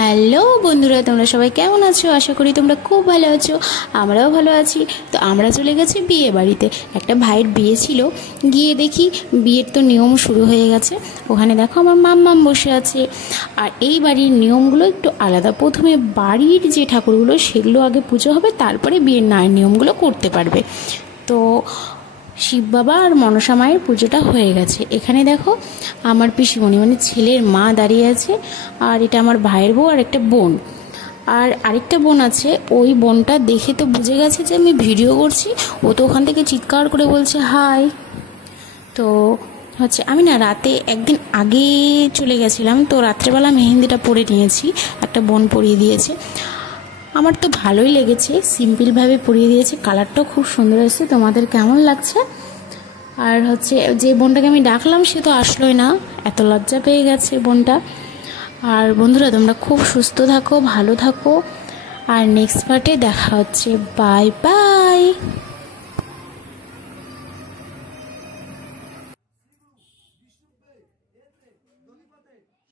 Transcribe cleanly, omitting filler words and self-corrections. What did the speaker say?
Hello বন্ধুরা, তোমরা সবাই কেমন আছো? আশা করি তোমরা খুব ভালো আছো। আমরাও ভালো আছি। তো আমরা চলে গেছি বিয়ে বাড়িতে। একটা ভাইয়ের বিয়ে ছিল, গিয়ে দেখি বিয়ের তো নিয়ম শুরু হয়ে গেছে। ওখানে দেখো আমার মাম্মাম বসে আছে। আর এই বাড়ির নিয়মগুলো একটু আলাদা। প্রথমে বাড়ির যে ঠাকুরগুলো সেগুলো আগে পুজো হবে, তারপরে বিয়ের নিয়মগুলো করতে পারবে। তো শিব বাবা আর মনসা মায়ের পুজোটা হয়ে গেছে। এখানে দেখো আমার পিসিমণি মানে ছেলের মা দাঁড়িয়ে আছে, আর এটা আমার ভাইয়ের বউ আর একটা বোন। আর আরেকটা বোন আছে, ওই বোনটা দেখে তো বুঝে গেছে যে আমি ভিডিও করছি। ও তো ওখান থেকে চিৎকার করে বলছে হাই। তো আমি না রাতে একদিন আগে চলে গেছিলাম, তো রাত্রেবেলা মেহেন্দিটা পরে নিয়েছি, একটা বোন পরিয়ে দিয়েছে। আমার তো ভালোই লেগেছে, সিম্পলভাবে পরিয়ে দিয়েছে, কালারটাও খুব সুন্দর এসেছে। তোমাদের কেমন লাগছে? আর যে বোনটাকে আমি ডাকলাম সে তো আসলোই না, এত লজ্জা পেয়ে গেছে বোনটা। আর বন্ধুরা, তোমরা খুব সুস্থ থাকো, ভালো থাকো, আর নেক্সট পার্টে দেখা হচ্ছে। Bye bye.